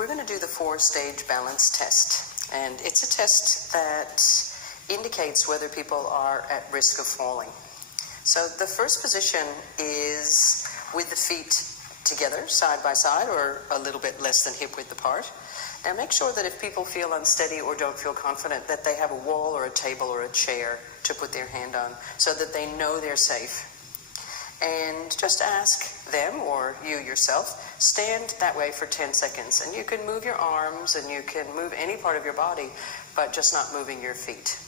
We're going to do the 4-stage balance test, and it's a test that indicates whether people are at risk of falling. So the first position is with the feet together, side by side, or a little bit less than hip width apart. Now make sure that if people feel unsteady or don't feel confident, that they have a wall or a table or a chair to put their hand on so that they know they're safe. And just ask them, or you yourself, stand that way for 10 seconds. And you can move your arms and you can move any part of your body, but just not moving your feet.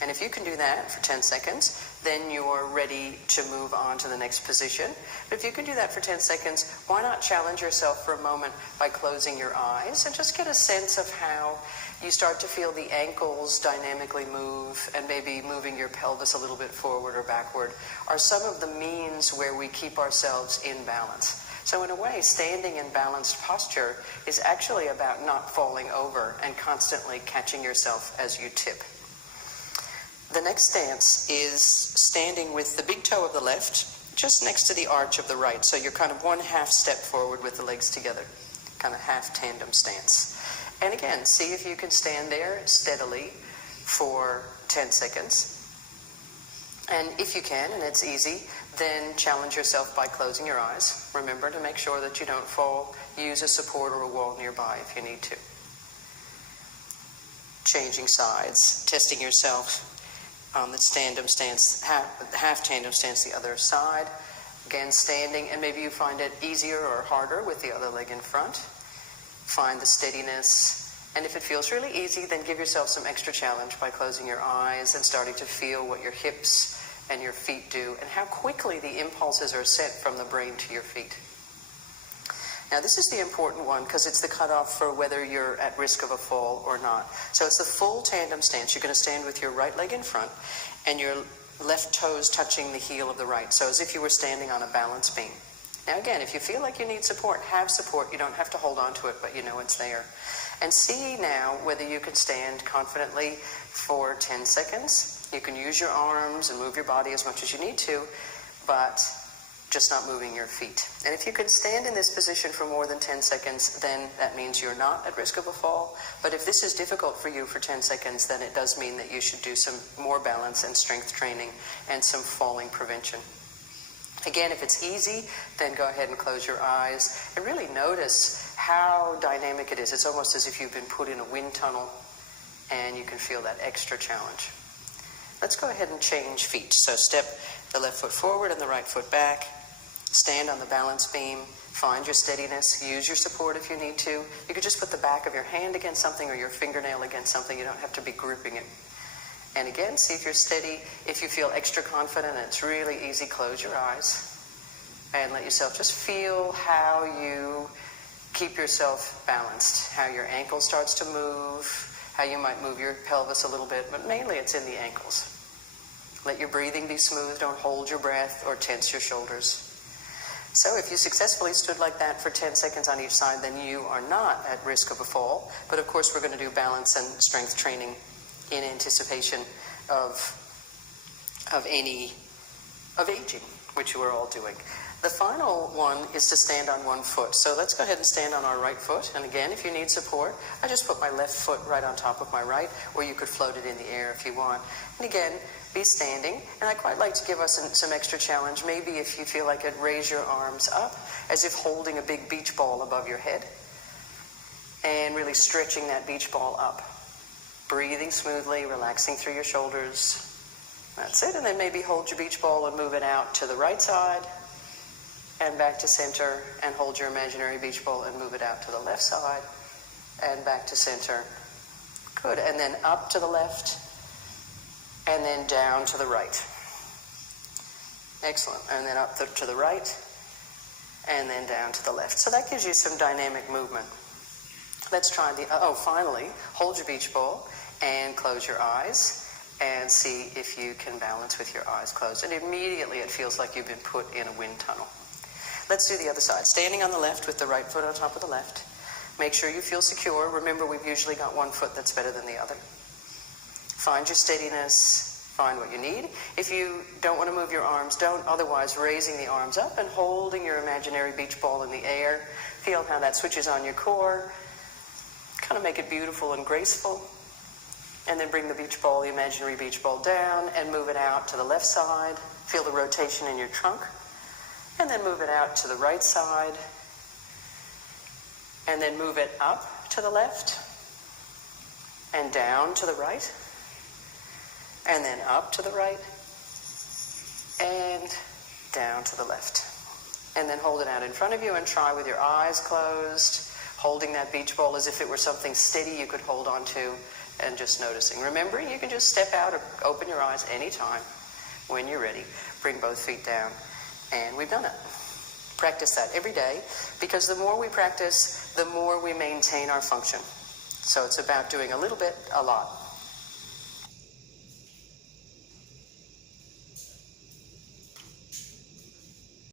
And if you can do that for 10 seconds, then you're ready to move on to the next position. But if you can do that for 10 seconds, why not challenge yourself for a moment by closing your eyes and just get a sense of how you start to feel the ankles dynamically move, and maybe moving your pelvis a little bit forward or backward are some of the means where we keep ourselves in balance. So in a way, standing in balanced posture is actually about not falling over and constantly catching yourself as you tip. The next stance is standing with the big toe of the left just next to the arch of the right. So you're kind of one half step forward with the legs together, kind of half tandem stance. And again, see if you can stand there steadily for 10 seconds. And if you can, and it's easy, then challenge yourself by closing your eyes. Remember to make sure that you don't fall. Use a support or a wall nearby if you need to. Changing sides, testing yourself on the tandem stance, half tandem stance the other side. Again, standing, and maybe you find it easier or harder with the other leg in front. Find the steadiness, and if it feels really easy, then give yourself some extra challenge by closing your eyes and starting to feel what your hips and your feet do, and how quickly the impulses are sent from the brain to your feet. Now this is the important one because it's the cutoff for whether you're at risk of a fall or not. So it's the full tandem stance. You're going to stand with your right leg in front and your left toes touching the heel of the right. So as if you were standing on a balance beam. Now again, if you feel like you need support, have support. You don't have to hold on to it, but you know it's there. And see now whether you can stand confidently for 10 seconds. You can use your arms and move your body as much as you need to, but just not moving your feet. And if you can stand in this position for more than 10 seconds, then that means you're not at risk of a fall. But if this is difficult for you for 10 seconds, then it does mean that you should do some more balance and strength training and some falling prevention. Again, if it's easy, then go ahead and close your eyes and really notice how dynamic it is. It's almost as if you've been put in a wind tunnel and you can feel that extra challenge. Let's go ahead and change feet. So step the left foot forward and the right foot back. Stand on the balance beam. Find your steadiness. Use your support if you need to. You could just put the back of your hand against something or your fingernail against something. You don't have to be gripping it. And again, see if you're steady. If you feel extra confident and it's really easy, close your eyes and let yourself just feel how you keep yourself balanced, how your ankle starts to move, how you might move your pelvis a little bit, but mainly it's in the ankles. Let your breathing be smooth. Don't hold your breath or tense your shoulders. So if you successfully stood like that for 10 seconds on each side, then you are not at risk of a fall. But of course, we're going to do balance and strength training in anticipation of aging, which we're all doing. The final one is to stand on one foot. So let's go ahead and stand on our right foot. And again, if you need support, I just put my left foot right on top of my right, or you could float it in the air if you want. And again, be standing. And I quite like to give us some extra challenge. Maybe if you feel like it, raise your arms up as if holding a big beach ball above your head. And really stretching that beach ball up. Breathing smoothly, relaxing through your shoulders. That's it. And then maybe hold your beach ball and move it out to the right side and back to center, and hold your imaginary beach ball and move it out to the left side and back to center. Good. And then up to the left and then down to the right. Excellent. And then up to the right and then down to the left. So that gives you some dynamic movement. Let's try finally, hold your beach ball and close your eyes and see if you can balance with your eyes closed. And immediately it feels like you've been put in a wind tunnel. Let's do the other side. Standing on the left with the right foot on top of the left. Make sure you feel secure. Remember, we've usually got one foot that's better than the other. Find your steadiness. Find what you need. If you don't want to move your arms, don't. Otherwise, raising the arms up and holding your imaginary beach ball in the air. Feel how that switches on your core. Kind of make it beautiful and graceful. And then bring the beach ball, the imaginary beach ball, down and move it out to the left side. Feel the rotation in your trunk. And then move it out to the right side. And then move it up to the left. And down to the right. And then up to the right. And down to the left. And then hold it out in front of you and try with your eyes closed, holding that beach ball as if it were something steady you could hold on to, and just noticing. Remembering you can just step out or open your eyes anytime when you're ready. Bring both feet down. And we've done it. Practice that every day, because the more we practice, the more we maintain our function. So it's about doing a little bit, a lot.